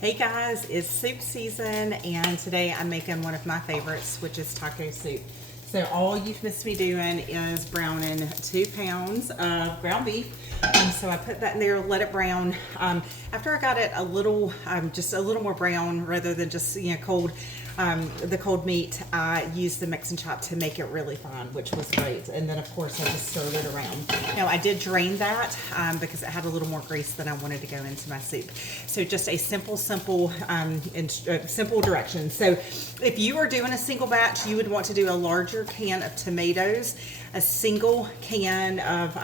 Hey guys, it's soup season and today I'm making one of my favorites, which is taco soup. So all you've missed me doing is browning 2 pounds of ground beef. So I put that in there, let it brown. After I got it a little, just a little more brown rather than just cold, the cold meat, I used the mix and chop to make it really fine, which was great. And then of course I just stirred it around. Now I did drain that because it had a little more grease than I wanted to go into my soup. So just a simple direction. So if you are doing a single batch, you would want to do a larger can of tomatoes, a single can of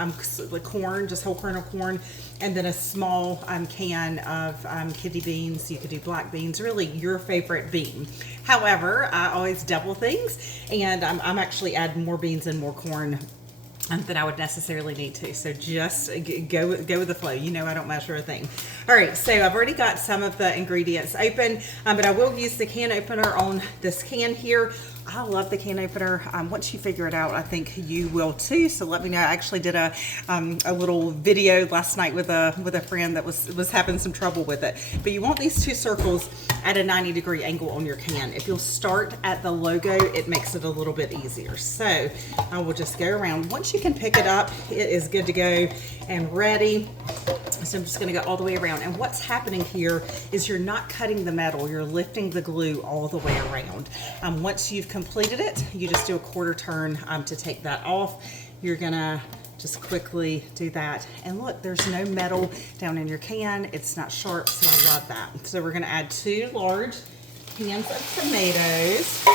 corn, just whole kernel corn, and then a small can of kidney beans. You could do black beans, really your favorite bean. However, I always double things, and I'm actually adding more beans and more corn than I would necessarily need to. So just go with the flow. You know I don't measure a thing. All right, so I've already got some of the ingredients open, but I will use the can opener on this can here. I love the can opener. Once you figure it out, I think you will too. So let me know. I actually did a little video last night with a friend that was having some trouble with it. But you want these 2 circles at a 90-degree angle on your can. If you'll start at the logo, it makes it a little bit easier. So I will just go around. Once you can pick it up, it is good to go and ready. So I'm just going to go all the way around. And what's happening here is you're not cutting the metal, you're lifting the glue all the way around. Once you've completed it, you just do a quarter turn to take that off. You're going to just quickly do that. And look, there's no metal down in your can. It's not sharp, so I love that. So we're going to add 2 large cans of tomatoes.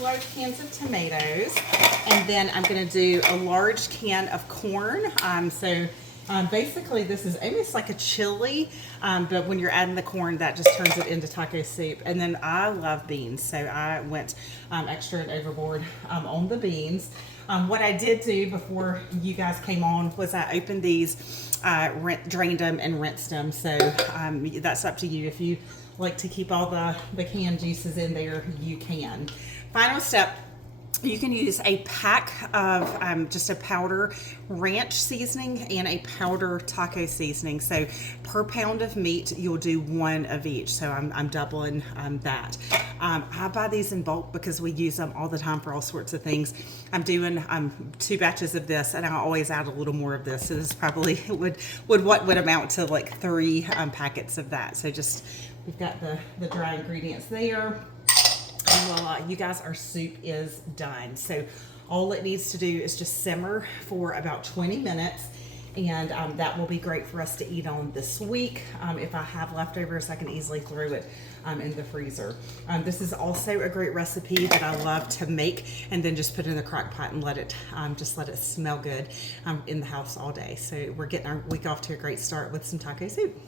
Large cans of tomatoes, and then I'm going to do a large can of corn. Basically this is almost like a chili, but when you're adding the corn, that just turns it into taco soup. And then I love beans, so I went extra and overboard on the beans. What I did do before you guys came on was I opened these, drained them and rinsed them. So that's up to you. If you like to keep all the canned juices in there, you can. Final step, you can use a pack of just a powder ranch seasoning and a powder taco seasoning. So per pound of meat, you'll do 1 of each. So I'm doubling that. I buy these in bulk because we use them all the time for all sorts of things. I'm doing 2 batches of this, and I always add a little more of this. So this probably would amount to like 3 packets of that. So just, we've got the dry ingredients there. And voila, you guys, our soup is done. So all it needs to do is just simmer for about 20 minutes, and that will be great for us to eat on this week. If I have leftovers, I can easily throw it in the freezer. This is also a great recipe that I love to make and then just put it in the crock pot and let it smell good in the house all day. So we're getting our week off to a great start with some taco soup.